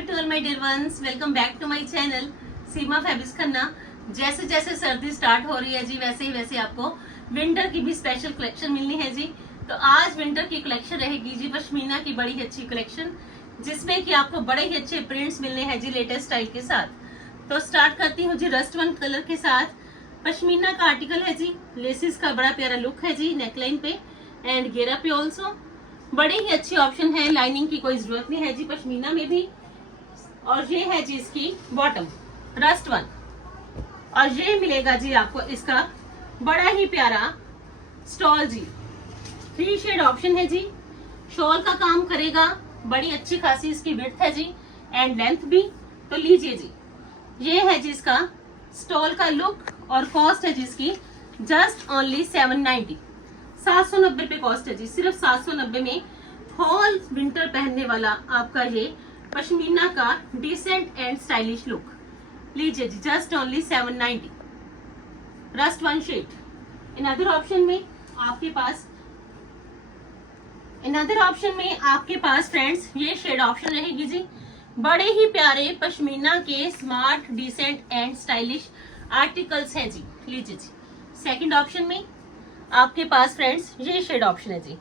Hello to all my dear ones, welcome back to my channel Seema fabrics Khanna. जैसे जैसे सर्दी start हो रही है जी, वैसे ही वैसे आपको विंटर की भी स्पेशल कलेक्शन मिलनी है जी। तो आज विंटर की कलेक्शन रहेगी जी पश्मीना की बड़ी ही अच्छी कलेक्शन, जिसमें कि आपको बड़े ही अच्छे प्रिंट्स मिलने हैं जी लेटेस्ट स्टाइल के साथ। तो स्टार्ट करती हूँ जी रस्ट वन कलर के साथ। पश्मीना का आर्टिकल है जी, लेसिस का बड़ा प्यारा लुक है जी नेकलाइन पे एंड घेरा पे ऑल्सो। बड़े ही अच्छे ऑप्शन है, लाइनिंग की कोई जरूरत नहीं है जी पश्मीना में भी। और ये है जी इसकी बॉटम रस्ट वन, और ये मिलेगा जी आपको इसका बड़ा ही प्यारा स्टॉल जी। 3 शेड ऑप्शन है जी, शॉल का काम करेगा, बड़ी अच्छी खासी इसकी विड्थ है जी एंड लेंथ भी। तो लीजिए जी, ये है जी इसका स्टॉल का लुक और कॉस्ट है जी इसकी जस्ट ओनली 790, 790 रुपए कॉस्ट है जी। सिर्फ 790 में फॉल विंटर पहनने वाला आपका ये पश्मीना का डिसेंट एंड स्टाइलिश लुक। लीजिए जी just only 790, rust one shade. Another option में आपके पास फ्रेंड्स ये शेड ऑप्शन रहेगी जी। बड़े ही प्यारे पश्मीना के smart decent and stylish articles हैं जी। लीजिए जी सेकंड ऑप्शन में आपके पास फ्रेंड्स ये शेड ऑप्शन है जी।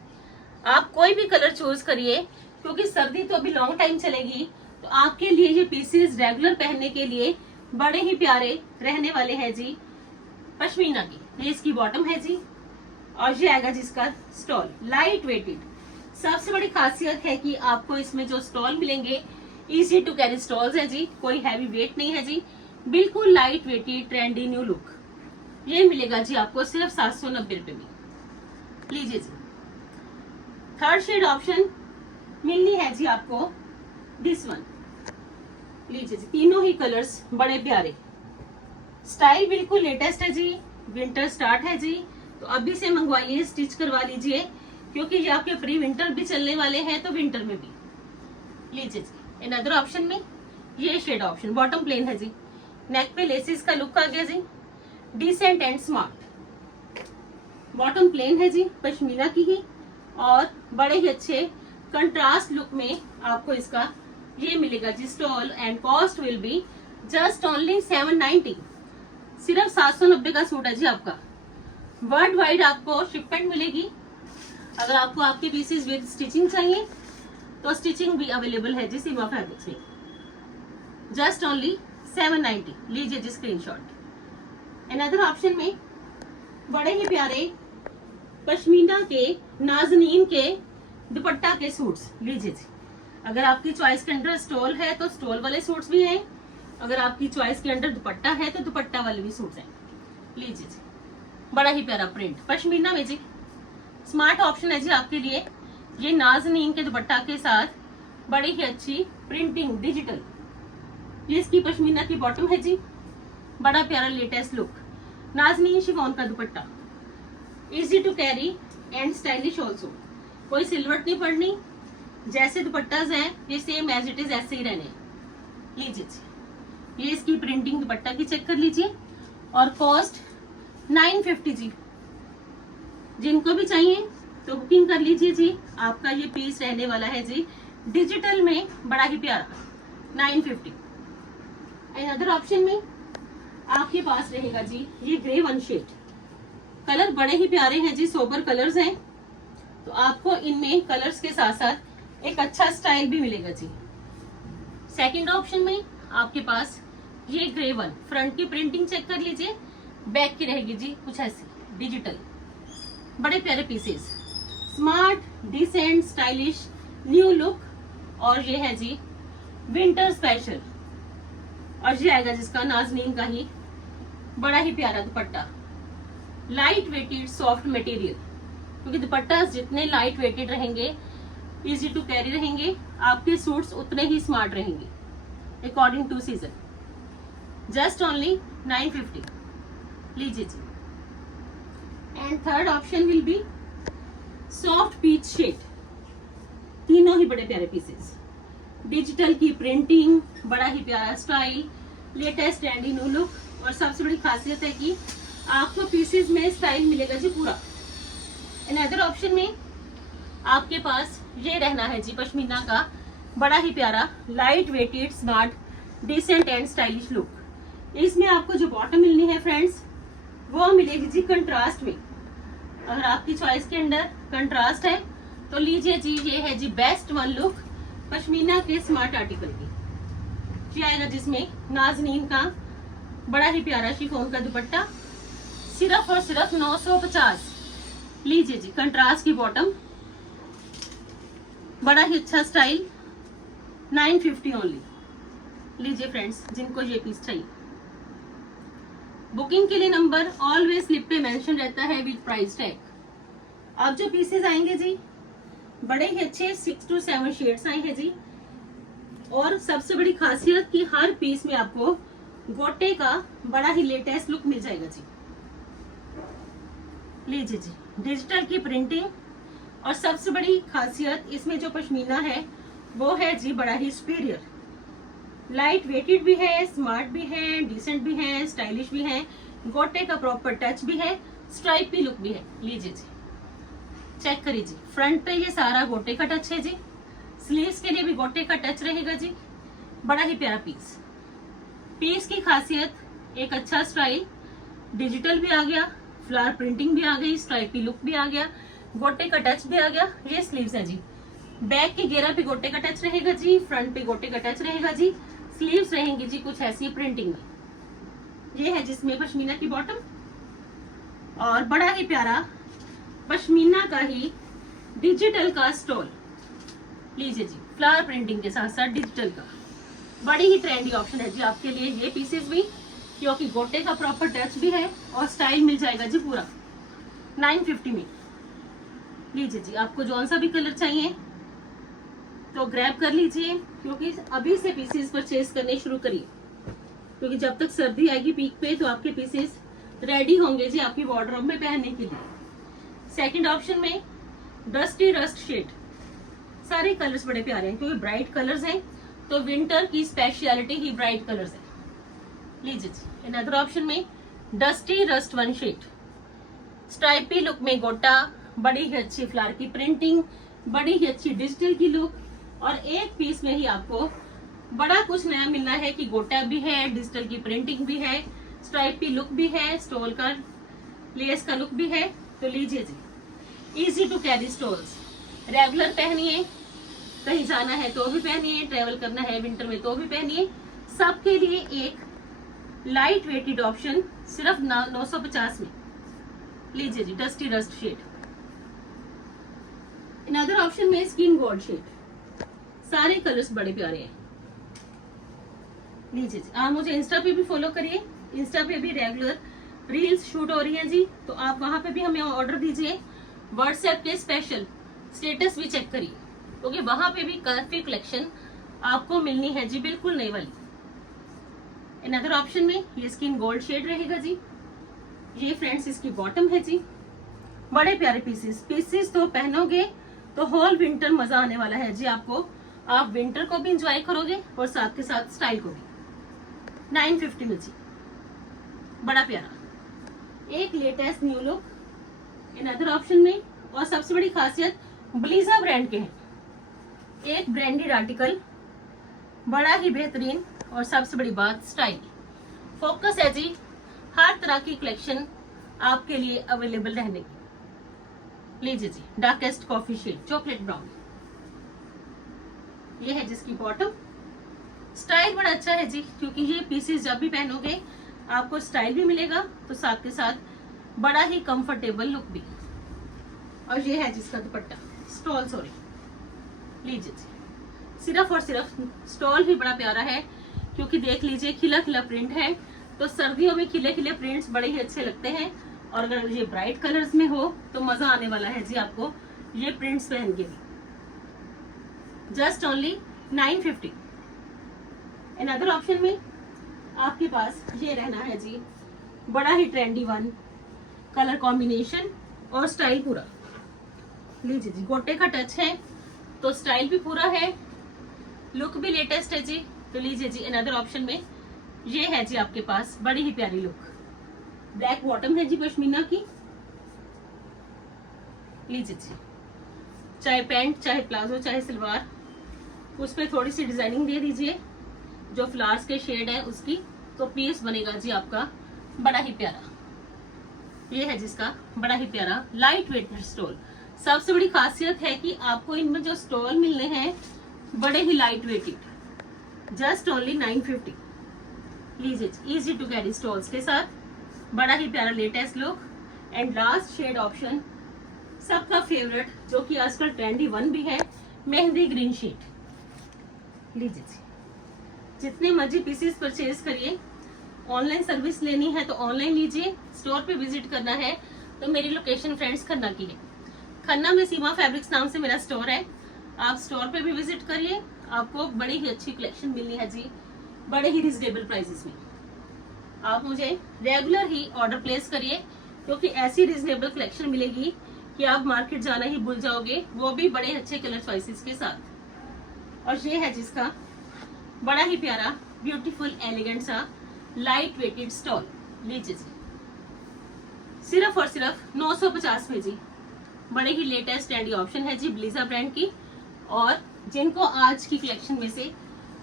आप कोई भी कलर चूज करिए, क्योंकि सर्दी तो अभी लॉन्ग टाइम चलेगी, तो आपके लिए ये पीसेस रेगुलर पहनने के लिए बड़े ही प्यारे रहने वाले हैं जी पश्मीना की। ये इसकी बॉटम है जी, और ये आएगा जी इसका स्टॉल लाइट वेटेड। सबसे बड़ी खासियत है कि आपको इसमें जो स्टॉल मिलेंगे इजी टू कैरी स्टॉल्स है जी, कोई हैवी वेट नहीं है जी, बिल्कुल light weighted trendy new look. ये मिलेगा जी आपको सिर्फ 790 रुपए में। लीजिए जी थर्ड शेड ऑप्शन मिलनी है जी आपको दिस वन। लीजिए जी तीनों ही कलर्स बड़े प्यारे, स्टाइल बिल्कुल लेटेस्ट है जी, विंटर स्टार्ट है जी, तो अभी से मंगवाइए, स्टिच करवा लीजिए, क्योंकि ये आपके प्री विंटर भी चलने वाले हैं तो विंटर में भी। लीजिए जी अनदर ऑप्शन में ये शेड ऑप्शन, बॉटम प्लेन है जी, नेक पे लेसिस का लुक आ गया जी, decent and smart. Bottom plain है जी पश्मीना की ही, और बड़े ही अच्छे कंट्रास्ट लुक में आपको इसका ये मिलेगा जी stole and cost will be just only 790। सिर्फ 790 का सूट है जी आपका। वर्ल्ड वाइड आपको शिपमेंट मिलेगी। अगर आपको आपके पीसेस विद स्टिचिंग चाहिए तो स्टिचिंग भी अवेलेबल है जी सीमा फैब्रिक्स में, जस्ट ओनली 790। लीजिए जी स्क्रीनशॉट। अनदर ऑप्शन में बड़े ही प्यारे पश्मीना के नाज़नीन के दुपट्टा के सूट्स। लीजिए जी, अगर आपकी चॉइस के अंडर स्टॉल है तो स्टॉल वाले सूट्स भी हैं, अगर आपकी चॉइस के अंडर दुपट्टा है तो दुपट्टा वाले भी सूट्स हैं। लीजिए जी बड़ा ही प्यारा प्रिंट पश्मीना में जी, स्मार्ट ऑप्शन है जी आपके लिए। ये नाज़नीन के दुपट्टा के साथ बड़ी ही अच्छी प्रिंटिंग डिजिटल। ये इसकी पश्मीना की बॉटम है जी, बड़ा प्यारा लेटेस्ट लुक, नाज़नीन शिफॉन का dupatta, easy to carry and stylish also. कोई सिलवट नहीं पड़नी, जैसे दुपट्टाज हैं ये सेम एज इट इज ऐसे ही रहने। लीजिए जी ये इसकी प्रिंटिंग दुपट्टा की चेक कर लीजिए, और कॉस्ट 950 जी। जिनको भी चाहिए तो बुकिंग कर लीजिए जी। आपका ये पीस रहने वाला है जी डिजिटल में, बड़ा ही प्यारा 950। अनदर ऑप्शन में आपके पास रहेगा जी ये ग्रे वन शेड। कलर बड़े ही प्यारे हैं जी, सोबर कलर्स हैं, तो आपको इनमें कलर्स के साथ साथ एक अच्छा स्टाइल भी मिलेगा जी। सेकंड ऑप्शन में आपके पास ये ग्रे वन, फ्रंट की प्रिंटिंग चेक कर लीजिए, बैक की रहेगी जी कुछ ऐसी डिजिटल। बड़े प्यारे pieces, smart decent stylish new look, और ये है जी विंटर स्पेशल। और ये आएगा जिसका नाज़नीन का ही बड़ा ही प्यारा dupatta, light weighted soft material, क्योंकि दुपट्टा जितने लाइट वेटेड रहेंगे इजी टू कैरी रहेंगे, आपके सूट्स उतने ही स्मार्ट रहेंगे according to season. Just only 950। लीजिए जी। And third option will be soft peach shade. तीनों ही बड़े प्यारे पीसेस, डिजिटल की प्रिंटिंग, बड़ा ही प्यारा style, latest trendy new look, और सबसे बड़ी खासियत है कि आपको पीसेस में स्टाइल मिलेगा जी पूरा। अनदर ऑप्शन में आपके पास ये रहना है जी पश्मीना का बड़ा ही प्यारा light weighted smart decent and stylish look. इसमें आपको जो बॉटम मिलनी है फ्रेंड्स वो मिलेगी जी कंट्रास्ट में। अगर आपकी चॉइस के अंदर कंट्रास्ट है तो लीजिए जी, ये है जी बेस्ट वन लुक पश्मीना के स्मार्ट आर्टिकल की। ये आएगा जिसमें नाज़नीन का बड़ा ही प्यारा शिफॉन का दुपट्टा, सिर्फ और सिर्फ 950। लीजिए जी कंट्रास्ट की बॉटम, बड़ा ही अच्छा स्टाइल, 950 ओनली। लीजिए फ्रेंड्स, जिनको ये पीस चाहिए बुकिंग के लिए नंबर ऑलवेज स्लिप पे मेंशन रहता है विद प्राइस टैग। अब जो पीसेस आएंगे जी बड़े ही अच्छे 6 to 7 शेड्स आए हैं जी। और सबसे बड़ी खासियत कि हर पीस में आपको गोटे का बड़ा ही लेटेस्ट लुक मिल जाएगा जी। लीजिए जी डिजिटल की प्रिंटिंग, और सबसे बड़ी खासियत इसमें जो पश्मीना है वो है जी बड़ा ही सुपीरियर, लाइट वेटेड भी है, स्मार्ट भी है, डिसेंट भी है, स्टाइलिश भी है, गोटे का प्रॉपर टच भी है, स्ट्राइपी लुक भी है। लीजिए जी चेक करिए जी, फ्रंट पे ये सारा गोटे का टच है जी, स्लीव्स के लिए भी गोटे का टच रहेगा जी। बड़ा ही प्यारा पीस। पीस की खासियत एक अच्छा स्टाइल, डिजिटल भी आ गया, फ्लावर प्रिंटिंग भी आ गई, स्ट्राइपी लुक भी आ गया, गोटे का टच भी आ गया। ये स्लीव्स है जी, बैक की घेरा पे गोटे का टच रहेगा जी, फ्रंट पे गोटे का टच रहेगा जी, स्लीव्स रहेंगी जी कुछ ऐसी प्रिंटिंग में। ये है जिसमें पश्मीना की बॉटम, और बड़ा ही प्यारा पश्मीना का ही डिजिटल का स्टोल। लीजिए जी फ्लावर प्रिंटिंग के साथ साथ डिजिटल का, बड़ी ही ट्रेंडी ऑप्शन है जी आपके लिए ये पीसेस भी, क्योंकि गोटे का प्रॉपर टच भी है और स्टाइल मिल जाएगा जी पूरा 950 में। लीजिए जी आपको जौन सा भी कलर चाहिए तो ग्रैब कर लीजिए, क्योंकि अभी से पीसेस परचेज करने शुरू करिए, क्योंकि जब तक सर्दी आएगी पीक पे तो आपके पीसेस रेडी होंगे जी आपकी वार्डरोब में पहनने के लिए। सेकंड ऑप्शन में डस्टी रस्ट शेड, सारे कलर्स बड़े प्यारे हैं क्योंकि ब्राइट कलर्स हैं, तो विंटर की स्पेशलिटी ही ब्राइट कलर्स है। लीजिए जी अनदर ऑप्शन में dusty rust one shade, stripy look में गोटा, बड़ी ही अच्छी फ्लावर की प्रिंटिंग, बड़ी ही अच्छी डिजिटल की लुक, और एक पीस में ही आपको बड़ा कुछ नया मिलना है कि गोटा भी है, डिजिटल की प्रिंटिंग भी है, स्ट्राइपी लुक भी है, स्टोल का लेस का लुक भी है। तो लीजिए जी easy to carry stoles, regular पहनिए, कहीं जाना है तो भी पहनिए, ट्रेवल करना है विंटर में तो भी पहनिए, सबके लिए एक लाइट वेटेड ऑप्शन सिर्फ 950 में। लीजिए जी dusty rust shade. Another option में स्किन गोल्ड शेड, सारे कलर्स बड़े प्यारे हैं। लीजिए जी आप मुझे इंस्टा पे भी फॉलो करिए, इंस्टा पे भी रेगुलर रील्स शूट हो रही हैं जी, तो आप वहां पे भी हमें ऑर्डर दीजिए। व्हाट्सएप के स्पेशल स्टेटस भी चेक करिए, क्योंकि वहां पे भी काफी कलेक्शन आपको मिलनी है जी बिल्कुल नई वाली। अनदर ऑप्शन में ये स्किन गोल्ड शेड रहेगा जी। ये फ्रेंड्स इसकी बॉटम है जी, बड़े प्यारे पीसेस तो पहनोगे तो होल विंटर मजा आने वाला है जी आपको। आप विंटर को भी इंजॉय करोगे और साथ के साथ स्टाइल को भी। 950 में जी बड़ा प्यारा एक latest new look another option में। और सबसे बड़ी खासियत ब्लीजा ब्रांड के हैं, एक ब्रांडेड आर्टिकल, बड़ा ही बेहतरीन, और सबसे बड़ी बात स्टाइल फोकस है जी। हर तरह की कलेक्शन आपके लिए अवेलेबल रहने की। लीजिए जी darkest coffee shade chocolate brown, ये है जिसकी बॉटम। स्टाइल बड़ा अच्छा है जी, क्योंकि ये पीसेस जब भी पहनोगे आपको स्टाइल भी मिलेगा तो साथ के साथ बड़ा ही कंफर्टेबल लुक भी। और ये है जिसका दुपट्टा स्टॉल, सॉरी लीजिए जी सिर्फ और सिर्फ स्टॉल ही बड़ा प्यारा है, क्योंकि देख लीजिए खिला खिला प्रिंट है, तो सर्दियों में खिले खिले प्रिंट्स बड़े ही अच्छे लगते हैं। और अगर ये ब्राइट कलर्स में हो तो मजा आने वाला है जी आपको ये प्रिंट्स पहन के भी। Just only 950। अनदर ऑप्शन में आपके पास ये रहना है जी बड़ा ही ट्रेंडी वन, कलर कॉम्बिनेशन और स्टाइल पूरा। लीजिए जी गोटे का टच है तो स्टाइल भी पूरा है, लुक भी लेटेस्ट है जी। तो लीजिए जी अनदर ऑप्शन में ये है जी आपके पास बड़ी ही प्यारी लुक, ब्लैक बॉटम है जी पश्मीना की। लीजिए जी चाहे पैंट चाहे प्लाजो चाहे सलवार उस पर थोड़ी सी डिजाइनिंग दे दीजिए जो फ्लावर्स के शेड है उसकी, तो पीस बनेगा जी आपका बड़ा ही प्यारा। ये है जिसका बड़ा ही प्यारा लाइट वेट स्टोल। सबसे बड़ी खासियत है कि आपको इनमें जो स्टोल मिलने हैं बड़े ही लाइट वेटेड, जस्ट ओनली 950। लीजिए, इजी टू कैरी स्टोल्स के साथ बड़ा ही प्यारा latest look. And last shade option सबका फेवरेट, जो कि आजकल ट्रेंडी वन भी है, मेहंदी ग्रीन शेड। लीजिए जी, जितने मर्जी पीसेस परचेज करिए। ऑनलाइन सर्विस लेनी है तो ऑनलाइन लीजिए, स्टोर पे विजिट करना है तो मेरी लोकेशन फ्रेंड्स खन्ना की है। खन्ना में सीमा फैब्रिक्स नाम से मेरा स्टोर है, आप स्टोर पे भी विजिट करिए, आपको बड़ी ही अच्छी कलेक्शन मिलनी है जी, बड़े ही रिजनेबल प्राइसेस में। आप मुझे रेगुलर ही ऑर्डर प्लेस करिए, क्योंकि ऐसी रिजनेबल कलेक्शन मिलेगी कि आप मार्केट जाना ही भूल जाओगे, वो भी बड़े अच्छे कलर चॉइसेस के साथ। और ये है जिसका बड़ा ही प्यारा ब्यूटीफुल एलिगेंट सा लाइट वेटेड स्टॉल। लीजिए जी, सिर्फ और सिर्फ 950 में जी, बड़े ही लेटेस्ट ट्रेंडी ऑप्शन है जी ब्लीजा ब्रांड की। और जिनको आज की कलेक्शन में से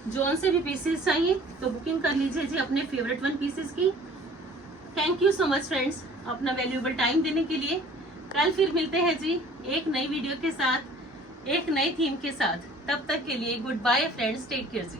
जोन से भी पीसेस चाहिए तो बुकिंग कर लीजिए जी अपने फेवरेट वन पीसेस की। Thank you so much friends, अपना वैल्यूएबल टाइम देने के लिए। कल फिर मिलते हैं जी एक नई वीडियो के साथ, एक नई थीम के साथ। तब तक के लिए good bye friends, take care जी।